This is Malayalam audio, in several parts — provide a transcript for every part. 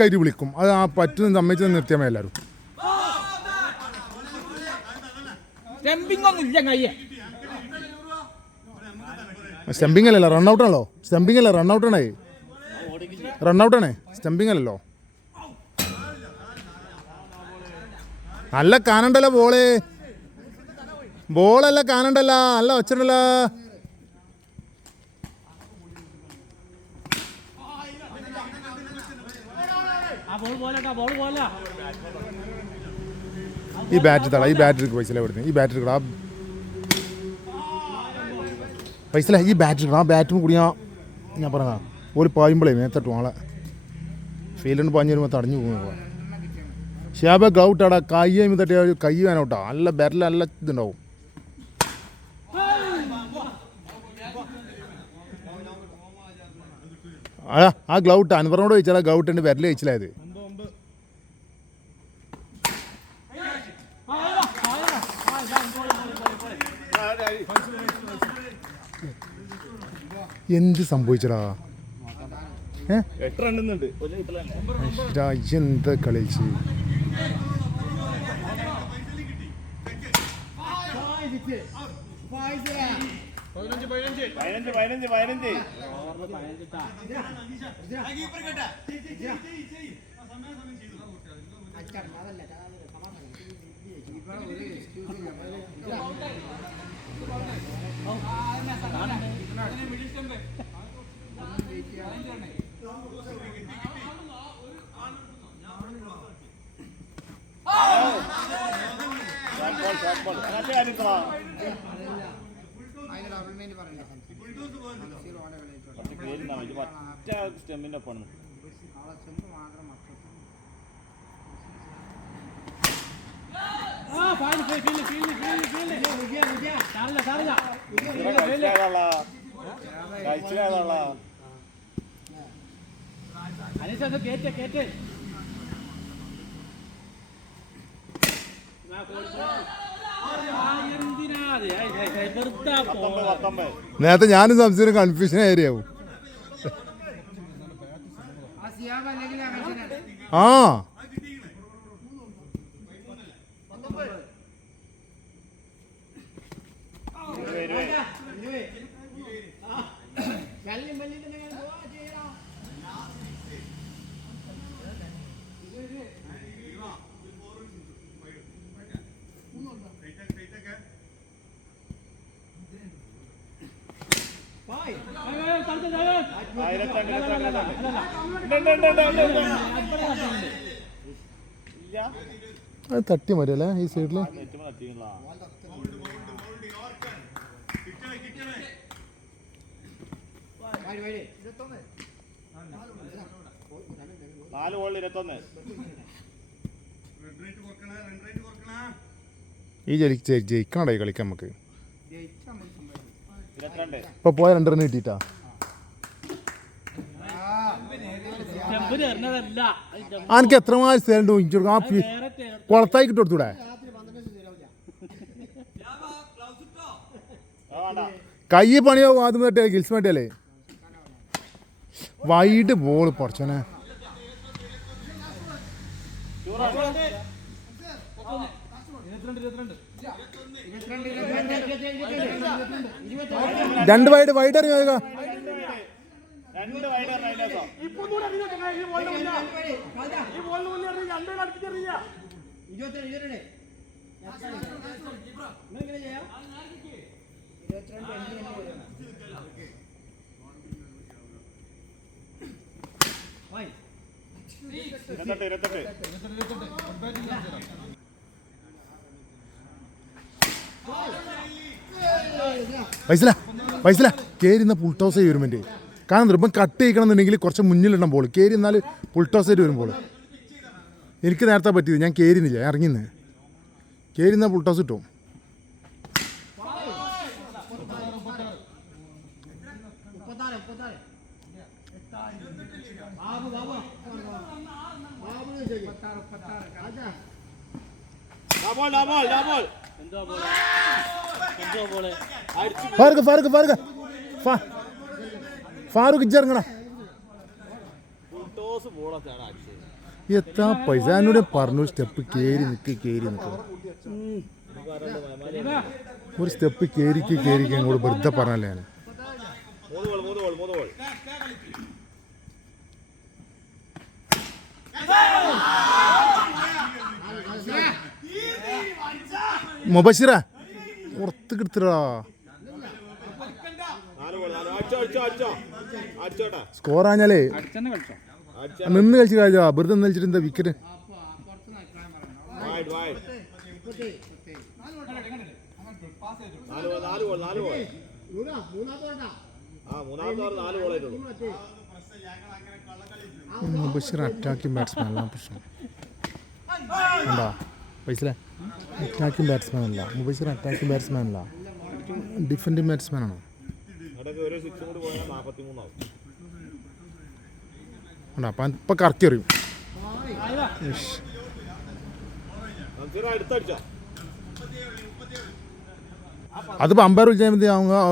ഉറക്കായിട്ട് വിളിക്കും. അത് ആ പറ്റുന്ന സമ്മതിച്ച് നിർത്തിയാൽ മതി എല്ലാവരും. സ്റ്റംപിംഗ് അല്ലല്ലോ, റണ്ണൗട്ടാണല്ലോ. സ്റ്റംപിംഗ് അല്ല, റണ്ണൗട്ടാണേ. റണ്ണൗട്ടാണേ, സ്റ്റംപിംഗ് അല്ലല്ലോ. നല്ല കാനണ്ടല്ലോ ബോള്. ബോളല്ല കാനണ്ടല്ല, നല്ല ഒച്ചണ്ടല്ലോ. ഈ ബാറ്റ് തട, ഈ ബാറ്റ് എടുക്കും പൈസ എവിടുന്ന്. ഈ ബാറ്റ് എടുക്കണം, പൈസ ഈ ബാറ്റ് എടുക്കണം. ആ ബാറ്റും കൂടി ഞാൻ പറഞ്ഞ ഒരു പായുമ്പോഴേ മേത്തട്ടും ആളെ ഫീൽഡിന് പാഞ്ഞ് വരുമ്പോൾ തടഞ്ഞു പോകുമ്പോൾ ഷാബ ഔട്ടാടാ. കൈ കഴിയുമ്പോൾ തട്ടിയ കൈ വേനോട്ടാ. നല്ല ബാറ്റിൽ നല്ല ഇതുണ്ടാവും. ആ ഗ്ലൗട്ട് അൻവറിനോട് ചോദിച്ചാൽ ഗൗട്ടുണ്ട് വിരൽ കഴിച്ചില്ലായത്. എന്ത് സംഭവിച്ചടാ? എന്താ കളിച്ച് സ്റ്റെമ്മിന്റെ ഒപ്പം നേരത്തെ ഞാനും സംശയം കൺഫ്യൂഷൻ ഏരിയാവും. ആ അത് തട്ടി മതിയല്ലേ ഈ സൈഡില്. ഈ ജയിക്കണടേ കളിക്കാൻ നമുക്ക്. ഇപ്പൊ പോയ 2 റൺ കിട്ടിട്ടാ. എനിക്ക് എത്രമാതിരി സ്ഥലം ഊഹിച്ചു ആ കുളത്തായി കൊടുത്തൂടെ? കൈ പണിയോ ആദ്യം തട്ടിയാലേ ഗിൽസ് മാറ്റിയാലേ. വൈഡ് ബോൾ പൊറച്ചനെ. രണ്ട് വൈഡ് വൈഡ് അറിയാ. വയസ്സില കയറിന്ന ഫുൾ ടോസ് ആയി വരുമ്പോൾ കാരണം നിർബന്ധം കട്ട് ചെയ്യിക്കണം എന്നുണ്ടെങ്കിൽ കുറച്ച് മുന്നിലിടണം ബോൾ. കയറി എന്നാൽ ഫുൾ ടോസ് ആയിട്ട് വരുമ്പോൾ എനിക്ക് നേരത്തെ പറ്റിയത്. ഞാൻ കയറിന്നില്ല, ഇറങ്ങിന്ന് കയറിന്ന ഫുൾ ടോസ് കിട്ടും. ഫാറൂഖ് ഇറങ്ങണ. എത്താ പൈസ എന്നോട് പറഞ്ഞു സ്റ്റെപ്പ് കയറി നിൽക്ക് ഒരു സ്റ്റെപ്പ് കയറിക്ക് അങ്ങോട്ട് വെറുതെ പറഞ്ഞല്ലേ ഞാൻ മുബഷിറ പുറത്ത് കിടത്തടാ സ്കോർ ആഞ്ഞാലേ നിന്ന് കളിച്ച് കളിച്ചാ വെറുതെ നിന്ന് കളിച്ചിട്ട് എന്താ വിക്കറ്റ് മുബഷിർ അറ്റാക്കിംഗ് ബാറ്റ്സ്മാൻ അല്ല പ്രശ്നം എന്താ പൈസ അറ്റാക്കിംഗ് ബാറ്റ്സ്മാൻ അല്ല മുബഷിർ അറ്റാക്കിംഗ് ബാറ്റ്സ്മാൻ അല്ല ഡിഫൻഡിങ് ബാറ്റ്സ്മാൻ ആണ് അപ്പം ഇപ്പം കറക്കി അറിയും അതിപ്പോൾ അമ്പയർ വിളിച്ചാൽ മതി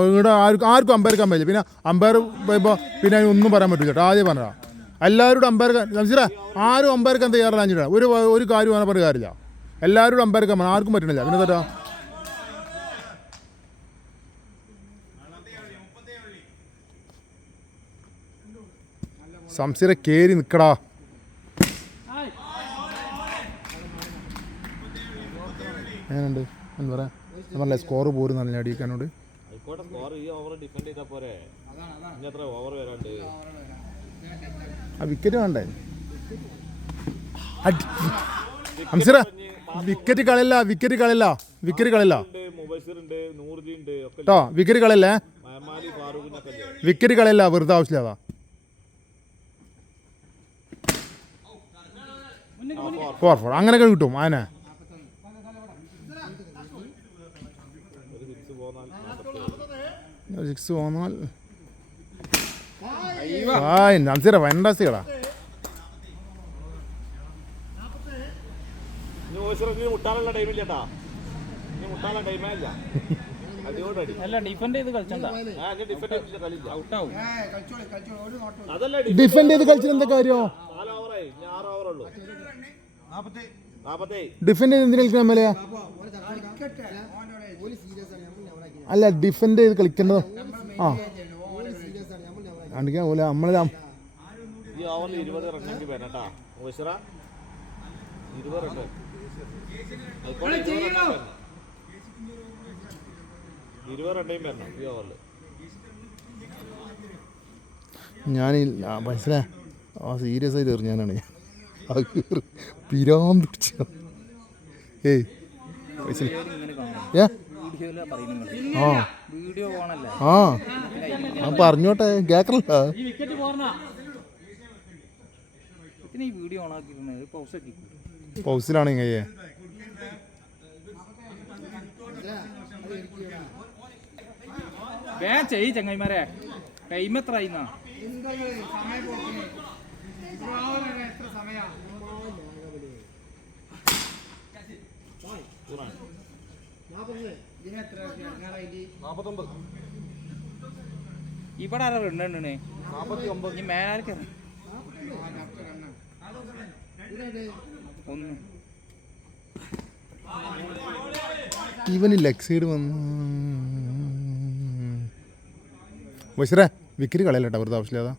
ഇവിടെ ആർക്കും അമ്പയർക്കാൻ പറ്റില്ല പിന്നെ അമ്പയർ ഇപ്പോൾ പിന്നെ ഒന്നും പറയാൻ പറ്റില്ല കേട്ടോ ആദ്യം പറഞ്ഞാ എല്ലാവരോടും അമ്പയർക്കാൻ സംശയ ആരും അമ്പയർക്കാൻ തയ്യാറല്ല ഒരു കാര്യം അങ്ങനെ പറഞ്ഞ കാര്യമില്ല എല്ലാവരോടും അമ്പയർക്കാൻ ആർക്കും പറ്റണില്ല പിന്നെ തരാ സംശയ കയറി നിൽക്കടാ എങ്ങനെയുണ്ട് എന്താ പറയാ നല്ല സ്കോർ പോരും നല്ല അടിക്കാനോട് ആ വിക്കറ്റ് വേണ്ടേ ഹംസിറ വിക്കറ്റ് കളില്ല കേട്ടോ വിക്കറ്റ് കളില്ലേ വിക്കറ്റ് കളില്ല വെറുതെ ആവശ്യമില്ല അതാ ഫോർ അങ്ങനെയൊക്കെ കിട്ടും ആന സിക്സ് പോന്നാൽ നംസീറ ഫാന്റാസ്റ്റിക്കടാ ഡിഫെൻഡ് ചെയ്ത് കളിച്ചിട്ട് എന്താ കാര്യം ഡിഫെൻഡ് ചെയ്ത് എന്തിനാ കളിക്കണം എംഎൽഎ അല്ല ഡിഫെൻഡ് ചെയ്ത് കളിക്കേണ്ടത് ആ കാണിക്കാൻ പോലെ നമ്മളെ ഞാൻ മനസ്സിലാ ആ സീരിയസ് ആയിട്ട് എറിഞ്ഞാനാണ് പിരാന്ത് പിടിച്ച ഏയ് പൈസ ആ ഞാൻ പറഞ്ഞോട്ടെ കേക്കല്ല പൗസിലാണ് ഇങ്ങയെ ചങ്ങായിമാരെ ടൈം എത്ര ആയിന്നാ ഇവിടെ ആരാ റണ്ണേ ഈ മേലാർക്ക് ഒന്ന് ഇവന് ലെഗ് സൈഡ് വന്നു വൈസറേ വിക്കറ്റ് കളയല്ല കേട്ടോ വെറുതെ ആവശ്യമില്ലാതാ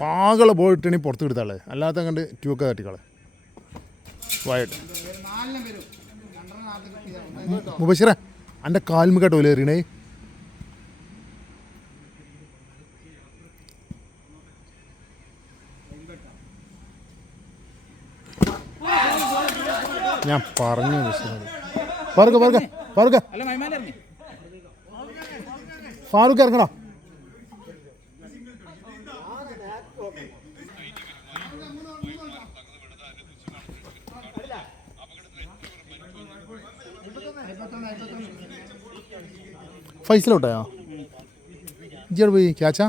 പാകളെ പോയിട്ടാണ് പുറത്ത് എടുത്താളെ അല്ലാത്ത കണ്ട് ട്യൂക്ക തട്ടിക്കളെ വായിട്ട് മുബഷിറ എൻ്റെ കാൽമ കേട്ടോ എറിയണേ ഞാൻ പറഞ്ഞു ഫാറൂഖ് ഇറങ്ങടാ ഫൈസലോട്ടായോ ഇജ്ജോട് പോയി ക്യാച്ചാ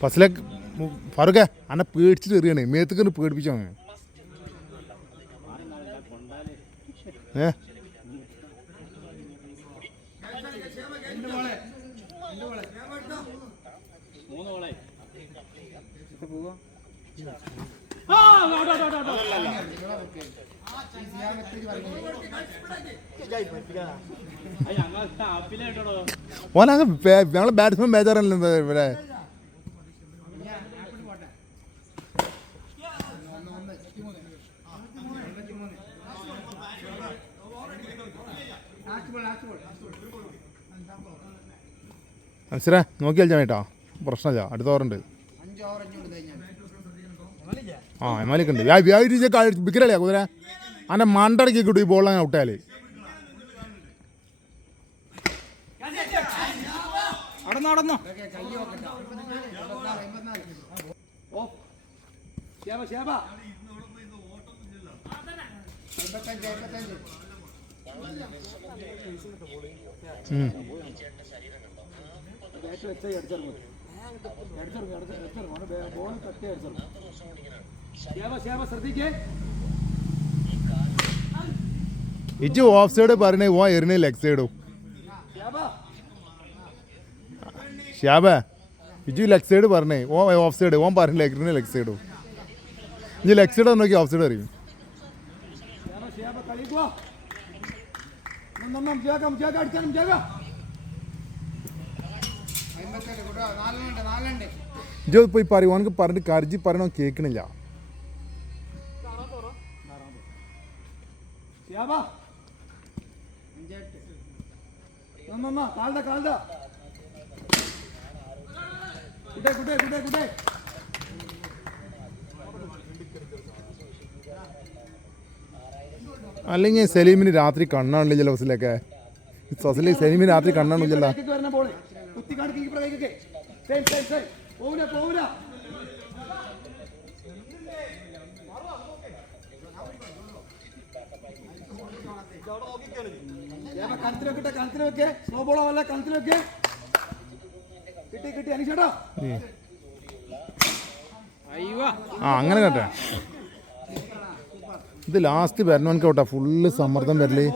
ഫസ്റ്റിലെ ഫാറൂഖേ അന്നെ പേടിച്ചിട്ട് എറിയണേ മേത്തേക്ക് പേടിപ്പിച്ചോ ഏ ഓനാകെ ഞങ്ങൾ ബാറ്റ്സ്മാൻ ബേജാറല്ലോ ഇവിടെ മനസ്സിലാ നോക്കി കളിച്ചാൽ കേട്ടോ പ്രശ്നമില്ല അടുത്ത ഓറുണ്ട് ആ എമാലിക്ക് ഉണ്ട് വിക്കലല്ലേ കുതിര അൻ്റെ മണ്ടടക്കി കിട്ടും ഈ ബോൾ അങ്ങനെ ഔട്ടായാൽ നടന്നോ ഇജ് ഓഫ് സൈഡ് പറഞ്ഞേ ഓ എറിഞ്ഞ ലെഗ് സൈഡും ഷാബ ഇജു ലെഗ് സൈഡ് പറഞ്ഞേ ഓ ഓഫ് സൈഡ് ഓൻ പറഞ്ഞ എറിഞ്ഞ ലെഗ് സൈഡും ഇനി ലെഗ് സൈഡ് നോക്കി ഓഫ് സൈഡ് അറിയും ഇജോ പോയി പറയും ഓനക്ക് പറഞ്ഞിട്ട് കരജി പറയണോ കേൾക്കണില്ല അല്ലെങ്കിൽ സലീമിന് രാത്രി കണ്ണാണില്ല ചില ബസ്സിലൊക്കെ സലീമിന് രാത്രി കണ്ണാണില്ല ആ അങ്ങനെ കേട്ടെ ഇത് ലാസ്റ്റ് വരണവനക്ക് കേട്ടോ ഫുള്ള് സമ്മർദ്ദം വരല്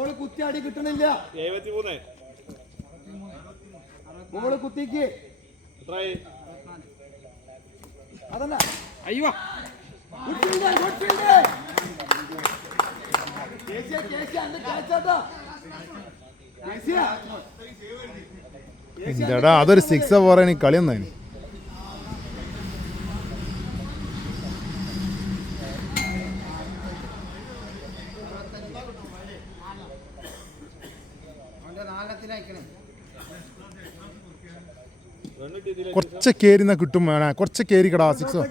അയ്യോ എന്താടാ അതൊരു 6 പറയാൻ കളി ഒന്നായി കുറച്ച് കേരിന്നാ കിട്ടും വേണേ കുറച്ച് കേരിക്കടാ 6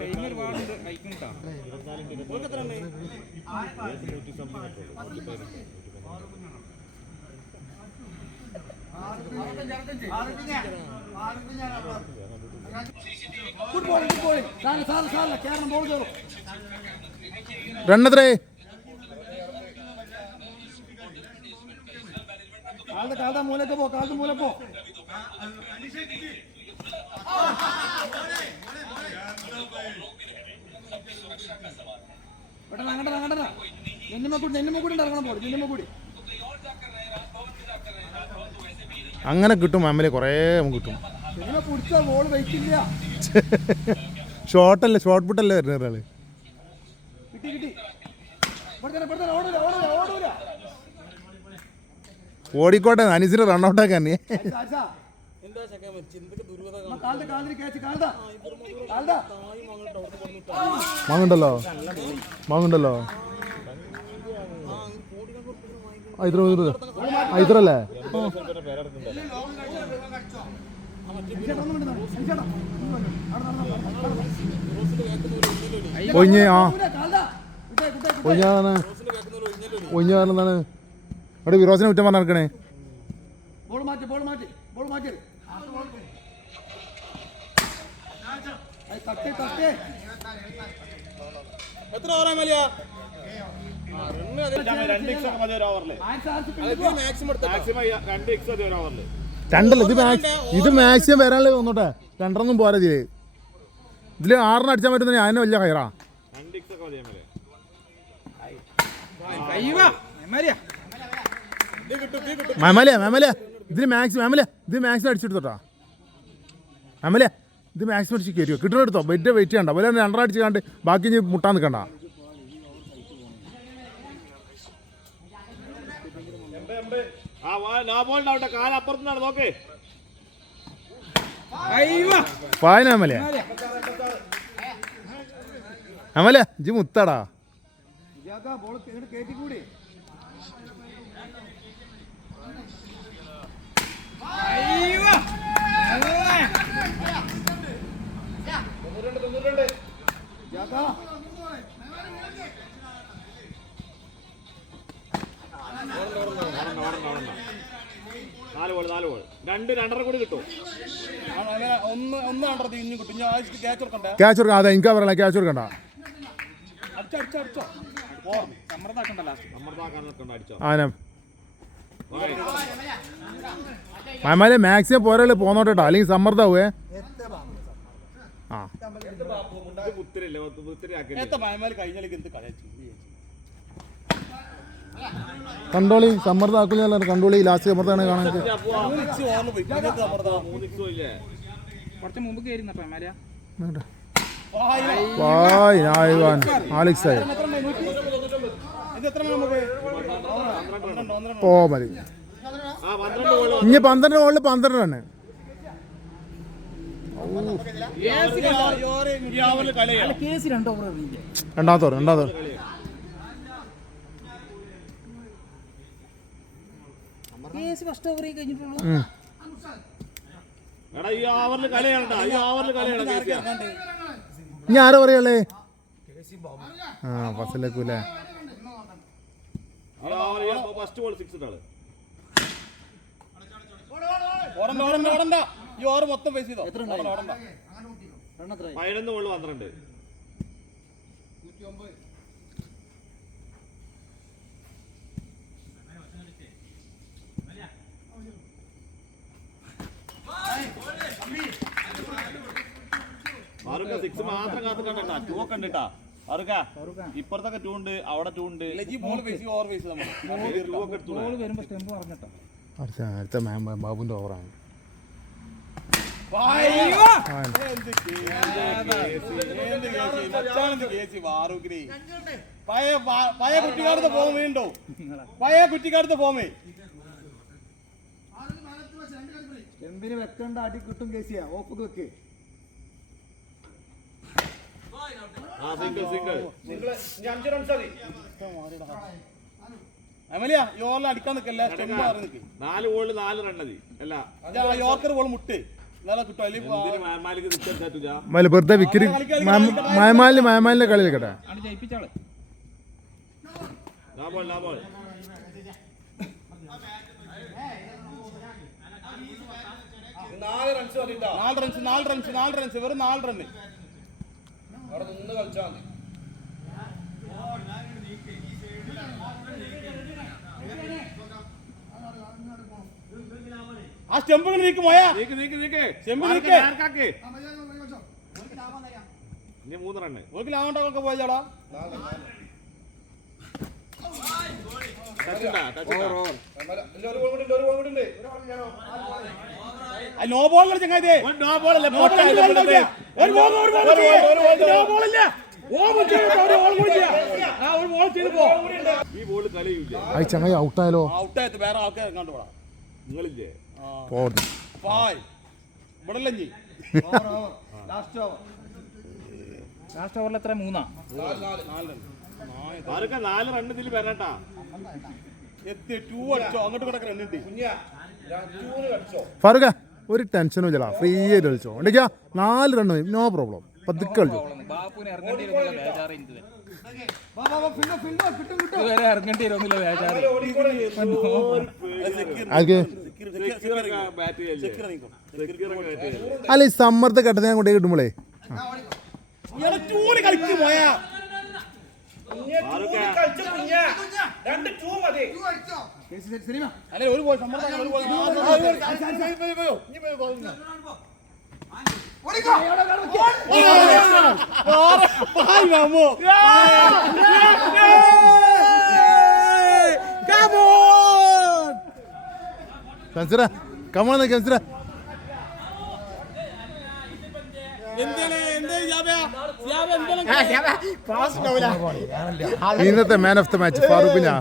ടൈമർ വാടുണ്ട് അയക്കണ്ടാ റണ്ണത്രേ മൂലക്ക് പോ കാലത്ത് മൂല പോ അങ്ങനെ കിട്ടും മാമലെ കുറേ കിട്ടും ഷോട്ടല്ലേ ഷോർട്ട് പുട്ടല്ലേ വരുന്ന ഒരാള് ഓടിക്കോട്ടെ അനീസിന് റണ്ണൗട്ടാക്കാൻ മാങ്ങുണ്ടല്ലോ മാങ്ങുണ്ടല്ലോ ഇത്രല്ലേ ഒഞ്ഞ് ആ ഒഞ്ഞാണ് ഒഞ്ഞാണെന്താണ് അവിടെ വിറോസിനെ കുറ്റം പറഞ്ഞ നടക്കണേ എത്ര ഓവറാ മേലെയാ? രണ്ട് ഇക്സ് മതി ഒരു ഓവറില്. മാക്സിമം 2 ഇക്സ് മതി ഒരു ഓവറില്. രണ്ടല്ല ഇത് മാക്സിമം വരാനല്ലേ തോന്നോട്ടെ. രണ്ടൊന്നും പോരാ ഇതില് 6 അടിച്ചാൻ പറ്റുന്ന ഞാൻ വലിയ ഹയറാ. 2 ഇക്സ് ഒക്കെ മതി മേലെ. അയ്യോ മേമാരിയാ മാമല ഇതിന് മാക്സിമം അടിച്ചെടുത്തോട്ടാ. മാമല ഇത് മാക്സിമം അടിച്ച് കയറിയോ കിട്ടണെടുത്തോ. വെയിറ്റ് ചെയ്യണ്ട. പോലെ 2 അടിച്ച് കണ്ട് ബാക്കി ഇനി മുട്ടാൻ നിൽക്കണ്ട. പായന മാമല ഇജ്ജ് മുത്താടാ. ബോൾ കേറ്റിക്കൂടി. ക്യാച്ച് കൊടുക്കാം. അതെ എനിക്ക് പറയല ക്യാച്ച് കൊടുക്കണ്ട. മാമാലെ മാക്സിമം പോരല്ലേ പോന്നോട്ടോ, അല്ലെങ്കിൽ സമ്മർദ്ദാവേ. കണ്ടോളി സമ്മർദ്ദം ആക്കില്ല. കണ്ടോളി ലാസ്റ്റ് സമ്മർദ്ദമാണ് കാണാൻ. കുറച്ച് മുമ്പ് കയറി ആലിക്സായി ഓ മതി. ഇനി 12 ബോളിൽ 12 റണ്ണ്. രണ്ടാമത്തെ ഇനി ആരോ പറയല്ലേ. ഫസലേക്കൂലേ. ഈ ഓവർ മൊത്തം ഫേസ് ചെയ്തോ. 11 ബോൾ 12. മാത്രം കാത്ത് കണ്ടാ 2 ഒക്കെ ഉണ്ട്. ഇപ്പുറത്തൊക്കെ 2 ഉണ്ട്, അവിടെ 2 ഉണ്ട്. അടുത്ത ബാബുന്റെ ഓവറാണ്. പഴയ കുട്ടിക്കാലത്തെ ഫോം വീണ്ടോ? പഴയ കുട്ടിക്കാലത്തെ ഫോമേ എന്തിന് വെക്കണ്ട. അടി കിട്ടും കേസിയാ. ഓഫ് വെക്ക്. അടിക്കാൻ നിക്കല്ല. 4 ബോൾ 4 റണ്ണതി അല്ല യോർക്കർ ബോൾ മുട്ട് വെറുതെ വിക്കറ്റ്. മയമാലിന്റെ കളി നിൽക്കട്ടെ. ജയിപ്പിച്ചാളെ 4 റൺസ് വെറും 4 റണ്ണ്. അവിടെ നിന്ന് കളിച്ചാൽ മതി. ആ സ്റ്റെമ്പ് നീക്ക് പോയാ. സ്റ്റെമ്പ് നീക്ക്. ഇനി 3 റണ്ണ്. ഒരു ലാവണ്ടൊക്കെ പോയാടാ. നോ ബോൾ ചങ്ങാതി. ചങ്ങായി ഔട്ടായാലോ. ഔട്ടായത് വേറെ ആൾക്കാർ കണ്ടു പോടാ. നിങ്ങളില്ലേ ലാസ്റ്റ് ഓവറിൽ എത്ര 3 4 റണ്ണ് ഇതിൽ വരട്ടാ. എത്തി 2 അടിച്ചോ. അങ്ങോട്ട് കിടക്കുന്ന റണ്ണുണ്ട്. ഫറുക ഒരു ടെൻഷനും ഇല്ല. ഫ്രീ ആയിട്ട് കളിച്ചോ. ഉണ്ടെങ്കിൽ 4 റണ്ണ് നോ പ്രോബ്ലം. പതുക്കെ കളിച്ചോ. അല്ല ഈ സമ്മർദ്ദ ഘട്ടത്തെ ഞാൻ കൊണ്ടേ കിട്ടുമ്പോളേ അല്ലെ ഒരു പോയി സമ്മർദ്ദം ഒരു പോയി കൻസിറ കമാന്ന് കൻസിറ ഇന്നത്തെ മാൻ ഓഫ് ദ മാച്ച് ഫാറൂഖിനാ